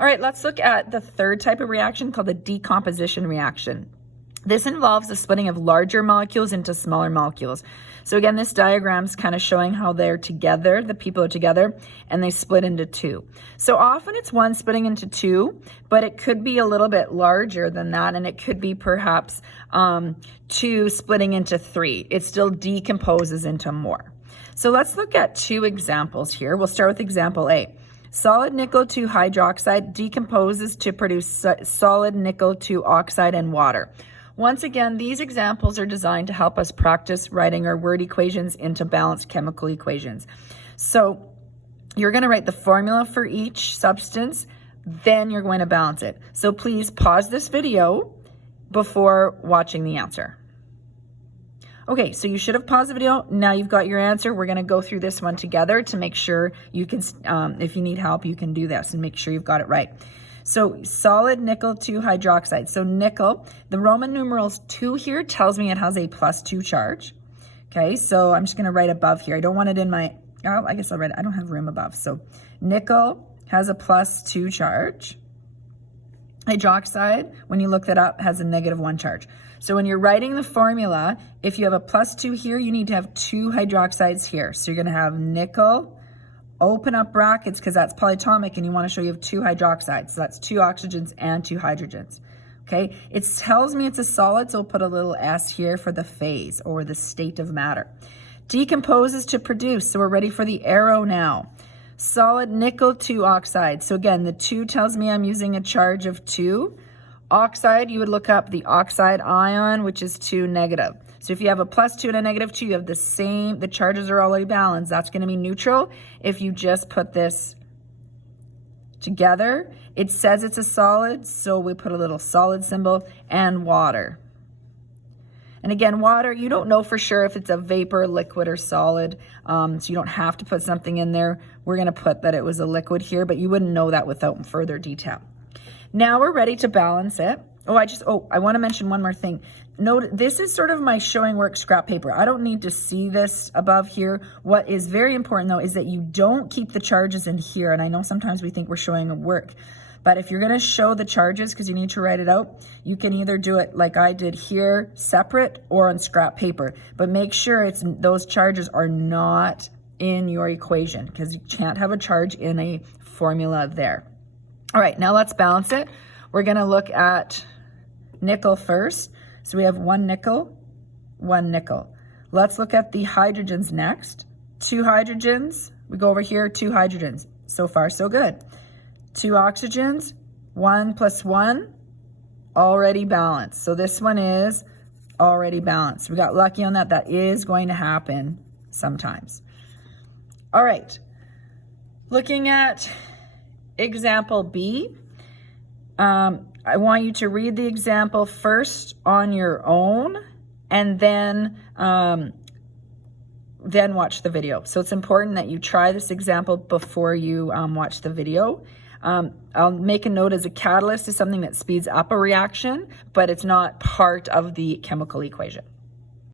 All right, let's look at the third type of reaction called the decomposition reaction. This involves the splitting of larger molecules into smaller molecules. So again, this diagram's kind of showing how they're together, the people are together, and they split into two. So often it's one splitting into two, but it could be a little bit larger than that, and it could be perhaps two splitting into three. It still decomposes into more. So let's look at two examples here. We'll start with example A. Solid nickel to hydroxide decomposes to produce solid nickel to oxide and water. Once again, these examples are designed to help us practice writing our word equations into balanced chemical equations. So you're going to write the formula for each substance, then you're going to balance it. So please pause this video before watching the answer. Okay, so you should have paused the video. Now you've got your answer. We're going to go through this one together to make sure you can, if you need help, you can do this and make sure you've got it right. So solid nickel to hydroxide. So nickel, the Roman numerals 2 here tells me it has a +2 charge. Okay, so I'm just going to write above here. I don't want it in my, oh, I guess I'll write it. I don't have room above. So nickel has a +2 charge. Hydroxide, when you look that up, has a -1 charge. So when you're writing the formula, if you have a +2 here, you need to have 2 hydroxides here. So you're going to have nickel, open up brackets because that's polyatomic and you want to show you have 2 hydroxides. So that's 2 oxygens and 2 hydrogens. Okay, it tells me it's a solid, so we'll put a little S here for the phase or the state of matter. Decomposes to produce, so we're ready for the arrow now. Solid nickel to oxide. So again, the 2 tells me I'm using a charge of 2. Oxide, you would look up the oxide ion, which is 2 negative. So if you have a +2 and a -2, you have the same, the charges are already balanced. That's going to be neutral. If you just put this together, it says it's a solid, so we put a little solid symbol, and water. And again, water, you don't know for sure if it's a vapor, liquid, or solid, so you don't have to put something in there. We're going to put that it was a liquid here, but you wouldn't know that without further detail. Now we're ready to balance it. I want to mention one more thing. Note, this is sort of my showing work scrap paper. I don't need to see this above here. What is very important though is that you don't keep the charges in here. And I know sometimes we think we're showing a work, but if you're going to show the charges because you need to write it out, you can either do it like I did here, separate, or on scrap paper. But make sure those charges are not in your equation because you can't have a charge in a formula there. All right, now let's balance it. We're going to look at nickel first. So we have 1 nickel, 1 nickel. Let's look at the hydrogens next. 2 hydrogens. We go over here, 2 hydrogens. So far, so good. 2 oxygens, 1 + 1, already balanced. So this one is already balanced. We got lucky on that. That is going to happen sometimes. All right, looking at example B, I want you to read the example first on your own and then watch the video. So it's important that you try this example before you watch the video. I'll make a note as a catalyst is something that speeds up a reaction, but it's not part of the chemical equation.